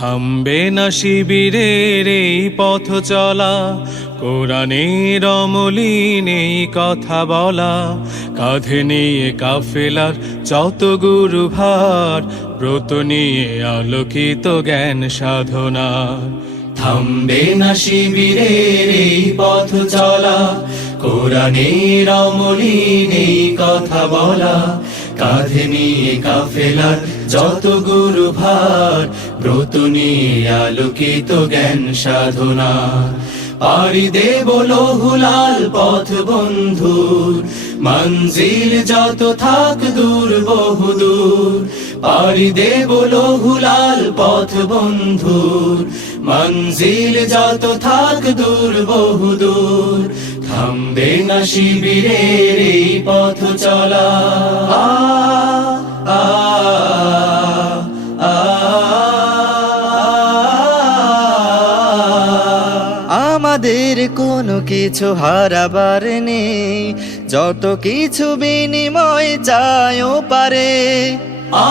থামবে না শিবিরের এই পথ চলা, কোরআনের অমলিন এই কথা বলা। কাঁধে নিয়ে কাফেলার যত গুরু ভার, ব্রত নিয়ে আলোকিত জ্ঞান সাধনা। থামবে না শিবিরের এই পথ চলা, কোরআনের অমলিন এই কথা বলা। কাঁধে নিয়ে কাফেলার যত গুরু ভার, ব্রত নিয়ে আলোকিত জ্ঞান সাধনা। পাড়ি দেব লৌহুলাল পথ বন্ধুর, মঞ্জিল যত থাক দূর বহুদূর। পাড়ি দেব লৌহুলাল পথ বন্ধুর, মঞ্জিল যত থাক দূর বহুদূর। থামবে না শিবিরের এই পথ চলা। আমাদের কোনো কিছু হারাবার নেই, যত কিছু বিনিময় চাইও পারে।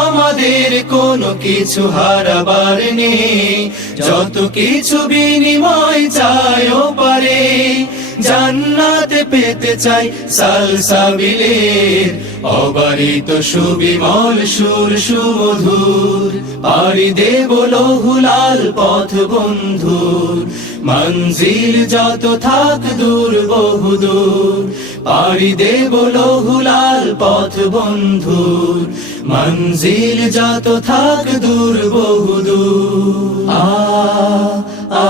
আমাদের কোনো কিছু হারাবার নেই, যত কিছু বিনিময় চাইও পারে। জান্নাতে পেতে চাই সালসাবিলের, অবারিত সুবিমল সুর সুমধুর। পাড়ি দেব লৌহুলাল পথ বন্ধুর, মঞ্জিল যত থাক দূর বহুদূর। পাড়ি দেব লৌহুলাল পথ বন্ধুর, মঞ্জিল যত থাক দূর বহুদূর। আ